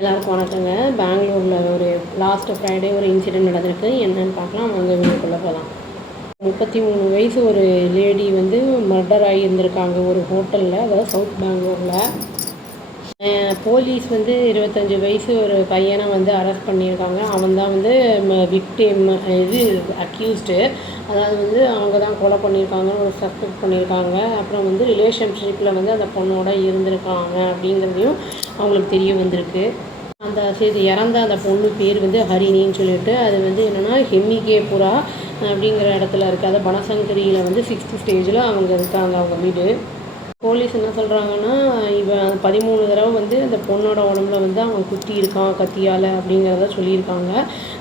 எல்லாருக்கும் வணக்கங்க. பெங்களூரில் ஒரு லாஸ்ட் ஃப்ரைடே ஒரு இன்சிடெண்ட் நடந்திருக்கு. என்னன்னு பார்க்கலாம், அவங்க வீட்டுக்குள்ளே போகலாம். 33 வயசு ஒரு லேடி வந்து மர்டர் ஆகி இருந்திருக்காங்க ஒரு ஹோட்டலில், அதாவது சவுத் பெங்களூரில். போலீஸ் வந்து 25 வயசு ஒரு பையனை வந்து அரெஸ்ட் பண்ணியிருக்காங்க. அவன் தான் வந்து விக்டிம், அக்யூஸ்டு. அதாவது வந்து அவங்க தான் கொலை பண்ணியிருக்காங்கன்னு ஒரு சஸ்பெக்ட் பண்ணியிருக்காங்க. அப்புறம் வந்து ரிலேஷன்ஷிப்பில் வந்து அந்த பொண்ணோட இருந்திருக்காங்க அப்படிங்கிறதையும் அவங்களுக்கு தெரிய வந்திருக்கு. அந்த இறந்த அந்த பொண்ணு பேர் வந்து ஹரிணின்னு சொல்லிட்டு, அது வந்து என்னென்னா ஹெமிகேபுரா அப்படிங்கிற இடத்துல இருக்குது. அது பனசங்கரியில் வந்து 6th ஸ்டேஜில் அவங்க இருக்காங்க, அவங்க வீடு. போலீஸ் என்ன சொல்கிறாங்கன்னா, இவன் 13 தடவை வந்து அந்த பொண்ணோட உடம்புல வந்து அவன் குத்தி இருக்கான் கத்தியால் அப்படிங்கிறத சொல்லியிருக்காங்க.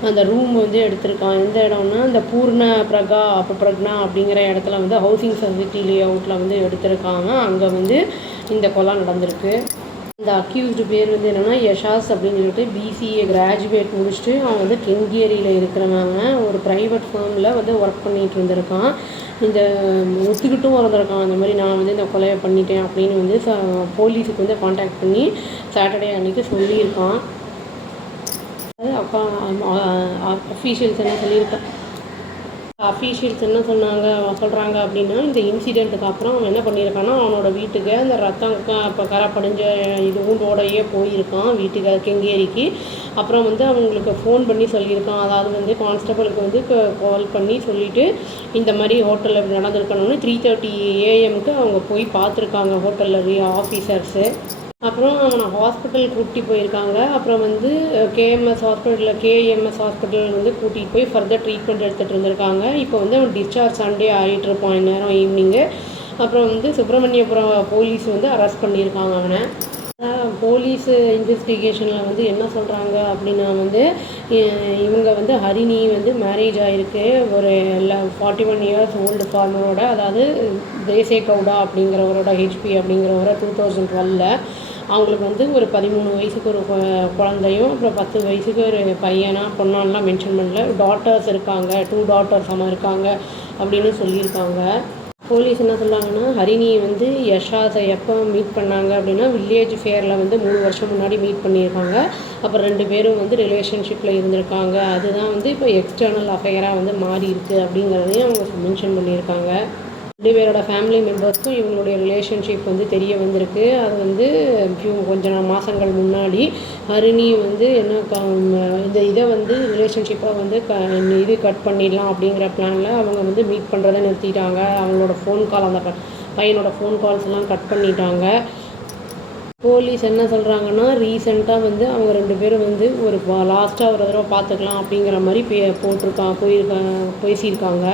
அந்த ரூம் வந்து எடுத்திருக்கான். எந்த இடம்னா இந்த பிரக்னா அப்படிங்கிற இடத்துல வந்து ஹவுசிங் சொசைட்டி லே அவுட்டில் வந்து எடுத்திருக்காங்க. அங்கே வந்து இந்த கொலை நடந்திருக்கு. இந்த அக்யூஸ்டு பேர் வந்து என்னென்னா யஷாஸ் அப்படின்னு சொல்லிட்டு பிசிஏ கிராஜுவேட் முடிச்சுட்டு அவன் வந்து கெங்கேரியில் இருக்கிறவங்க ஒரு ப்ரைவேட் ஃபார்மில் வந்து ஒர்க் பண்ணிகிட்டு இருந்திருக்கான். இந்த ஒத்துக்கிட்டும் வந்திருக்கான், அந்த மாதிரி நான் வந்து இந்த கொலையை பண்ணிட்டேன் அப்படின்னு வந்து போலீஸுக்கு வந்து கான்டாக்ட் பண்ணி சாட்டர்டே அன்றைக்கி சொல்லியிருக்கான். அது அப்பா அஃபீஷியல்ஸ் என்ன சொல்லியிருக்கேன், அஃபீஷியல்ஸ் என்ன சொல்கிறாங்க அப்படின்னா, இந்த இன்சிடெண்ட்டுக்கு அப்புறம் அவன் என்ன பண்ணியிருக்கான்னா, அவனோட வீட்டுக்கு அந்த ரத்தம் இப்போ கரை படிஞ்ச இது ஊண்டோடையே போயிருக்கான் வீட்டுக்கு, கெங்கேரிக்கு. அப்புறம் வந்து அவங்களுக்கு ஃபோன் பண்ணி சொல்லியிருக்கான். அதாவது வந்து கான்ஸ்டபிளுக்கு வந்து கால் பண்ணி சொல்லிவிட்டு இந்த மாதிரி ஹோட்டலில் நடந்திருக்கணும்னு 3:30 AM அவங்க போய் பார்த்துருக்காங்க ஹோட்டலில் ஆஃபீஸர்ஸு. அப்புறம் அவனை ஹாஸ்பிட்டல் கூட்டி போயிருக்காங்க. அப்புறம் வந்து கேஎம்எஸ் ஹாஸ்பிட்டல் வந்து கூட்டிகிட்டு போய் ஃபர்தர் ட்ரீட்மெண்ட் எடுத்துகிட்டு இருந்திருக்காங்க. இப்போ வந்து அவன் டிஸ்சார்ஜ் சண்டே ஆகிட்டு இருப்பான் இந்நேரம் ஈவினிங்கு. அப்புறம் வந்து சுப்பிரமணியபுரம் போலீஸ் வந்து அரெஸ்ட் பண்ணியிருக்காங்க அவனை. போலீஸு இன்வெஸ்டிகேஷனில் வந்து என்ன சொல்கிறாங்க அப்படின்னா வந்து, இவங்க வந்து ஹரிணி வந்து மேரேஜ் ஆகிருக்கு ஒரு 41 years ஓல்டு ஃபார்மரோட, அதாவது தேசே கவுடா அப்படிங்கிறவரோட, ஹெச்பி அப்படிங்கிறவரை 2012 அவங்களுக்கு வந்து ஒரு 13 வயசுக்கு ஒரு குழந்தையும் அப்புறம் 10 வயசுக்கு ஒரு பொண்ணாலாம் மென்ஷன் பண்ணல. டாட்டர்ஸ் இருக்காங்க, 2 daughters இருக்காங்க அப்படின்னு சொல்லியிருக்காங்க. போலீஸ் என்ன சொல்கிறாங்கன்னா, ஹரிணியை வந்து யஷாஸை எப்போ மீட் பண்ணாங்க அப்படின்னா வில்லேஜ் ஃபேரில் வந்து 3 வருஷம் முன்னாடி மீட் பண்ணியிருக்காங்க. அப்புறம் 2 பேரும் வந்து ரிலேஷன்ஷிப்பில் இருந்திருக்காங்க. அதுதான் வந்து இப்போ எக்ஸ்டர்னல் அஃபேராக வந்து மாறி இருக்குது அப்படிங்கிறதையும் அவங்க மென்ஷன் பண்ணியிருக்காங்க. 2 பேரோட ஃபேமிலி மெம்பர்ஸ்க்கும் இவங்களுடைய ரிலேஷன்ஷிப் வந்து தெரிய வந்திருக்கு. அது வந்து கொஞ்சம் மாதங்கள் முன்னாடி ஹரிணி வந்து இந்த இதை வந்து ரிலேஷன்ஷிப்பை வந்து இது கட் பண்ணிடலாம் அப்படிங்கிற பிளானில் அவங்க வந்து மீட் பண்ணுறதை நிறுத்திட்டாங்க. அவங்களோட ஃபோன் கால், அந்த பையனோட ஃபோன் கால்ஸ்லாம் கட் பண்ணிட்டாங்க. போலீஸ் என்ன சொல்கிறாங்கன்னா, ரீசெண்டாக வந்து அவங்க 2 பேரும் வந்து ஒரு லாஸ்ட்டாக ஒரு தடவை பார்த்துக்கலாம் அப்படிங்கிற மாதிரி பேசியிருக்காங்க.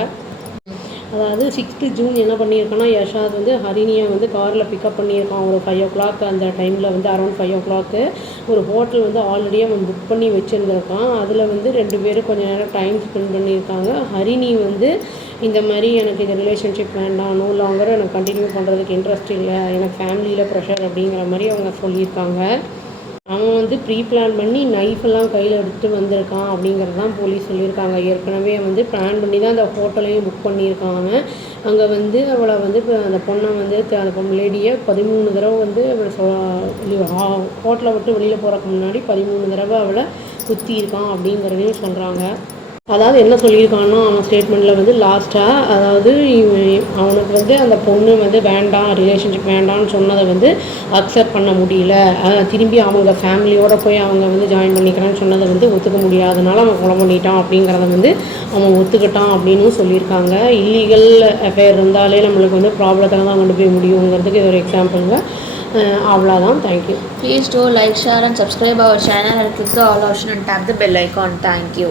அதாவது 6th June என்ன பண்ணியிருக்கான்னா, யஷாத் வந்து ஹரிணியை வந்து காரில் பிக்கப் பண்ணியிருக்கான் ஒரு 5 o'clock அந்த டைமில் வந்து அரௌண்ட் 5 o'clock ஒரு ஹோட்டல் வந்து ஆல்ரெடி அவன் புக் பண்ணி வச்சுருந்துருக்கான். அதில் வந்து 2 பேரும் கொஞ்சம் நேரம் டைம் ஸ்பெண்ட் பண்ணியிருக்காங்க. ஹரிணி வந்து இந்த மாதிரி எனக்கு இந்த ரிலேஷன்ஷிப் வேண்டாம், நோ லாங்கர் எனக்கு கண்டினியூ பண்ணுறதுக்கு இன்ட்ரெஸ்ட் இல்லை, எனக்கு ஃபேமிலியில் ப்ரெஷர் அப்படிங்கிற மாதிரி அவங்க சொல்லியிருக்காங்க. அவன் வந்து ப்ரீ பிளான் பண்ணி நைஃபெல்லாம் கையில் எடுத்துகிட்டு வந்திருக்கான் அப்படிங்கிறது தான் போலீஸ் சொல்லியிருக்காங்க. ஏற்கனவே வந்து பிளான் பண்ணி தான் அந்த ஹோட்டலையும் புக் பண்ணியிருக்காங்க. அங்கே வந்து அவளை வந்து இப்போ அந்த பொண்ணை வந்து அந்த லேடியை 13 தடவை வந்து ஹோட்டலை விட்டு வெளியில் போகிறதுக்கு முன்னாடி 13 தடவை அவளை குத்தியிருக்கான் அப்படிங்கிறதையும் சொல்கிறாங்க. அதாவது என்ன சொல்லியிருக்கான்னா, அவன் ஸ்டேட்மெண்ட்டில் வந்து லாஸ்ட்டாக, அதாவது அவனுக்கு வந்து அந்த பொண்ணு வந்து வேண்டாம், ரிலேஷன்ஷிப் வேண்டாம்னு சொன்னதை வந்து அக்செப்ட் பண்ண முடியல. திரும்பி அவங்க ஃபேமிலியோடு போய் அவங்க வந்து ஜாயின் பண்ணிக்கிறான்னு சொன்னதை வந்து ஒத்துக்க முடியாதனால அவன் கொலை பண்ணிட்டான் அப்படிங்கிறத வந்து அவன் ஒத்துக்கிட்டான் அப்படின்னு சொல்லியிருக்காங்க. இல்லீகல் அஃபேர் இருந்தாலே நம்மளுக்கு வந்து ப்ராப்ளத்தில் தான் கொண்டு போய் முடியுங்கிறதுக்கு இது ஒரு எக்ஸாம்பிளுங்க. அவ்வளோதான். Thank you. Please do like, share and subscribe our channel and click the all option and tap the bell icon. Thank you.